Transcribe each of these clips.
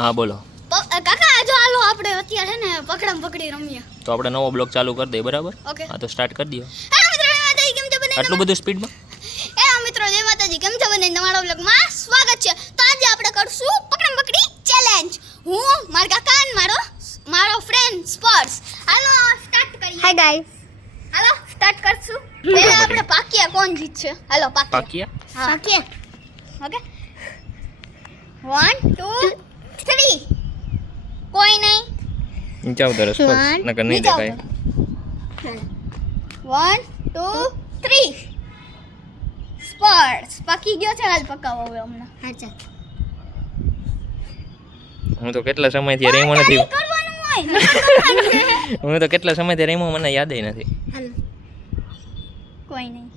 હા બોલો. કાકા જો હાલો આપણે અત્યારે ને પકડમ પકડી રમીએ. તો આપણે નવો બ્લોગ ચાલુ કરી દઈએ, બરાબર? ઓકે. હા તો સ્ટાર્ટ કરી દો. મિત્રો જય માતાજી, કેમ છો બને? આટલું બધું સ્પીડમાં? મિત્રો જય માતાજી, કેમ છો બને? તમારા બ્લોગમાં સ્વાગત છે. તો આજે આપણે કરશું પકડમ પકડી ચેલેન્જ. હું મારા કાકા અને મારો ફ્રેન્ડ સ્પોર્ટ્સ. હાલો સ્ટાર્ટ કરીએ. Hi guys. હાલો સ્ટાર્ટ કરશું. પહેલા આપણે પાકિયા કોણ જીતશે? હાલો પાકિયા. પાકિયા? હા પાકિયા. ઓકે 1 2 3. કોઈ નહીં. નીચે આવતો રસ પર નકર નહીં દેખાય. 1 2 3. સ્પોર્ટ્સ પાકી ગયો છે. હાલ પકાવો હવે હમણાં. હા ચાલ. હું તો કેટલા સમયથી રેમો નથી. કરવાનું હોય. હું તો કેટલા સમયથી રેમો, મને યાદ નથી. હાલ. કોઈ નહીં.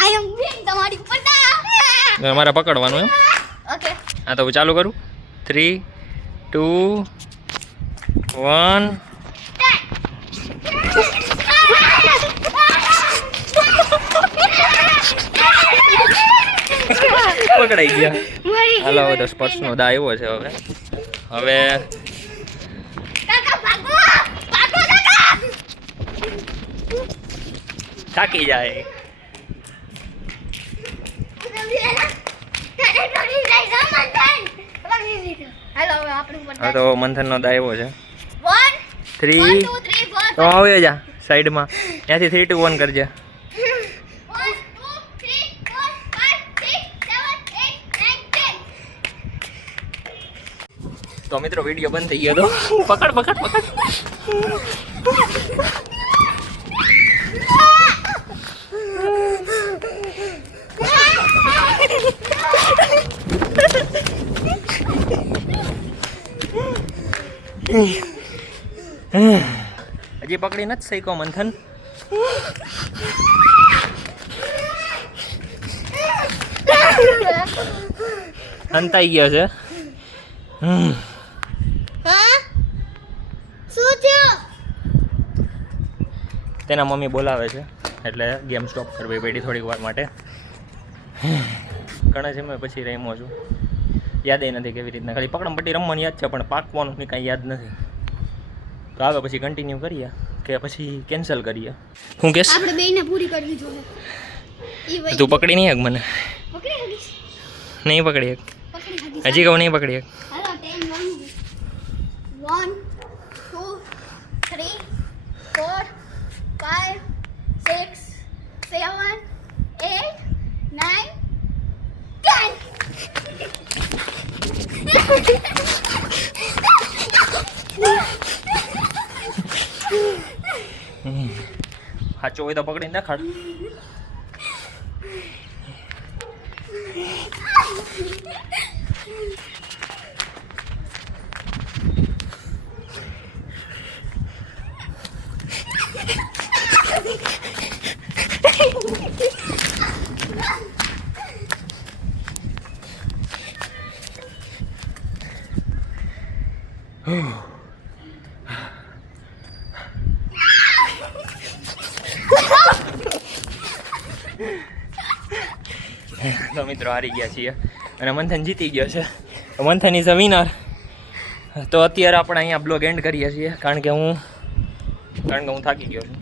આઈ એમ વિન તમારી પટા. મારે પકડવાનું એમ? ઓકે. હા તો હું ચાલુ કરું. 3 2 1. પકડાઈ ગયા. હાલો હવે તો સ્પર્શનો દા આવ્યો છે. હવે કાકા ભાગો. ભાગો કાકા. થાકી જાય. હા તો મંથનનો દા આવ્યો છે. 3 તો આવે જા સાઈડમાં. ત્યાંથી 3 2 1 કરજે. 1 2 3 4 5 6 7 8 9 10. તો મિત્રો વિડીયો બંધ થઈ ગયો તો પકડ પકડ પકડ. હજી પકડી નથી શીખો મંથન. અંતાઈ ગયો છે. તેના મમ્મી બોલાવે છે એટલે ગેમ સ્ટોપ કરવી પડી થોડીક વાર માટે. ઘણા સમય પછી રમ્યો છું, યાદ નથી કેવી રીતના. ખાલી પકડમ પટ્ટી રમવાની યાદ છે પણ પાકવાનું ની કાંઈ યાદ નથી. તો આવે પછી કન્ટિન્યુ કરીએ કે પછી કેન્સલ કરીએ? હું કેસ આપણે બેયને પૂરી કરવી જોઈએ. તું પકડી નહીં હક મને? પકડી હગીશ. નહીં પકડી હક. પકડી હગીશ. હજી કહું નહીં પકડી હક. હાલો 10 1 2 3 4 5 6 7 8 9 10. સાચો હોય તો પકડીને દેખાડ. તો મિત્રો હારી ગયા છીએ અને મંથન જીતી ગયો છે. મંથન ઇઝ અ વિનર. તો અત્યારે આપણે અહીંયા બ્લોગ એન્ડ કરીએ છીએ કારણ કે હું થાકી ગયો છું.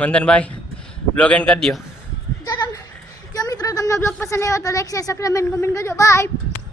મંથનભાઈ બ્લોગ એન્ડ કરી દો. જો મિત્રો તમને બ્લોગ પસંદ આવ્યો તો લાઈક શેર સબસ્ક્રાઇબ અને કમેન્ટ કરજો. બાય.